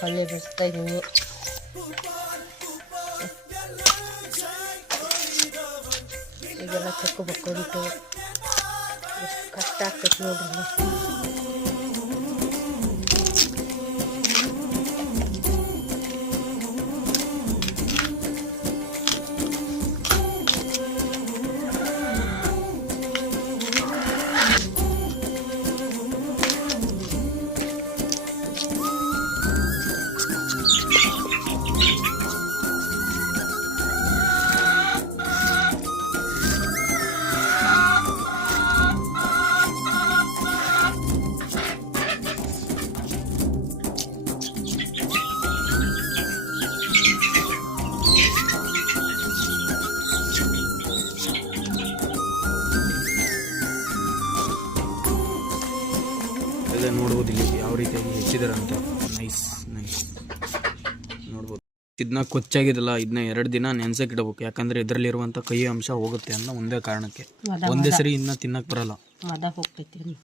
ಕಳ್ಳೆ ಬೆಳೆಸ್ತಾ ಇದ್ದೀವಿ. ಈಗೆಲ್ಲ ತಕ್ಕೋಬೇಕು ಬಿಟ್ಟು ಎಷ್ಟು ಕಷ್ಟ ಆಗ್ತೈತೆ ನೋಡ್ರಿ. ಇದೆ ನೋಡ್ಬೋದು ಇಲ್ಲಿ ಯಾವ ರೀತಿಯಾಗಿ ಹೆಚ್ಚಿದಾರೆ ಅಂತ. ನೈಸ್ ನೋಡ್ಬೋದು. ಇದನ್ನ ಕೊಚ್ಚಾಗಿದಲ್ಲ, ಇದನ್ನ 2 ದಿನ ನೆನೆಸಕ್ಕೆ ಇಡಬೇಕು. ಯಾಕಂದರೆ ಇದರಲ್ಲಿರುವಂಥ ಕಹಿ ಅಂಶ ಹೋಗುತ್ತೆ ಅನ್ನೋ ಒಂದೇ ಕಾರಣಕ್ಕೆ. ಒಂದೇ ಸರಿ ಇನ್ನು ತಿನ್ನಕ್ಕೆ ಬರಲ್ಲ. ಮದ ಹೋಗ್ತೈತಿ.